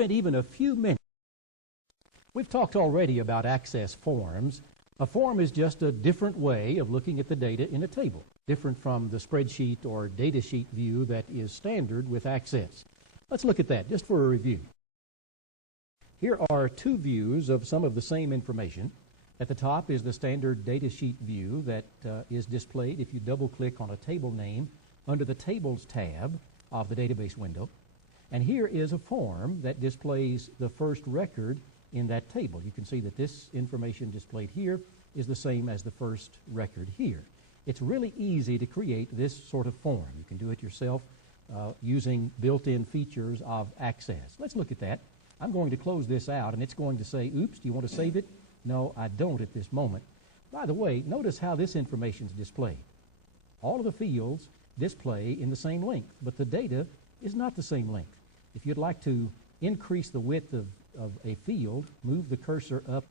spent even a few minutes. We've talked already about access forms. A form is just a different way of looking at the data in a table, different from the spreadsheet or data sheet view that is standard with Access. Let's look at that just for a review. Here are two views of some of the same information. At the top is the standard data sheet view that is displayed if you double-click on a table name under the Tables tab of the database window. And here is a form that displays the first record in that table. You can see that this information displayed here is the same as the first record here. It's really easy to create this sort of form. You can do it yourself using built-in features of Access. Let's look at that. I'm going to close this out, and it's going to say, oops, do you want to save it? No, I don't at this moment. By the way, notice how this information is displayed. All of the fields display in the same length, but the data is not the same length. If you'd like to increase the width of a field, move the cursor up,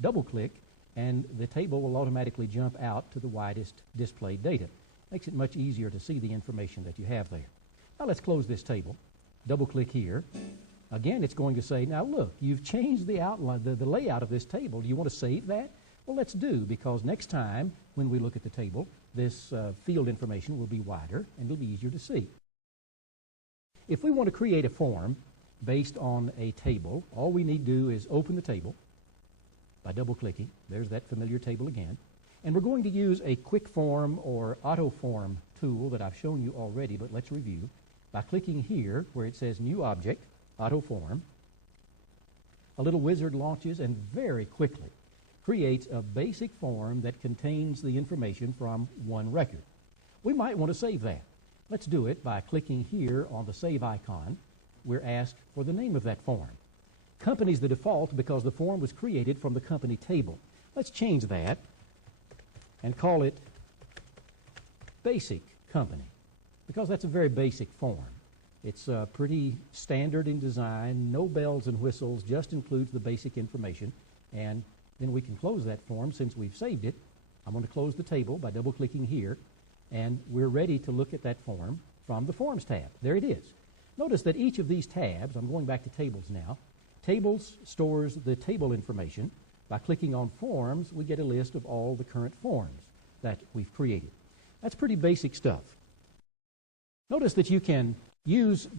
double-click, and the table will automatically jump out to the widest displayed data. Makes it much easier to see the information that you have there. Now let's close this table. Double-click here. Again, it's going to say, now look, you've changed the outline, the layout of this table. Do you want to save that? Well, let's do, because next time when we look at the table, this field information will be wider and it'll be easier to see. If we want to create a form based on a table, all we need to do is open the table by double-clicking. There's that familiar table again. And we're going to use a quick form or AutoForm tool that I've shown you already, but let's review. By clicking here where it says New Object, AutoForm, a little wizard launches and very quickly creates a basic form that contains the information from one record. We might want to save that. Let's do it by clicking here on the Save icon. We're asked for the name of that form. Company is the default because the form was created from the company table. Let's change that and call it Basic Company, because that's a very basic form. It's pretty standard in design, no bells and whistles, just includes the basic information, and then we can close that form since we've saved it. I'm going to close the table by double-clicking here, and we're ready to look at that form from the Forms tab. There it is. Notice that each of these tabs, I'm going back to Tables now, Tables stores the table information. By clicking on Forms, we get a list of all the current forms that we've created. That's pretty basic stuff. Notice that you can use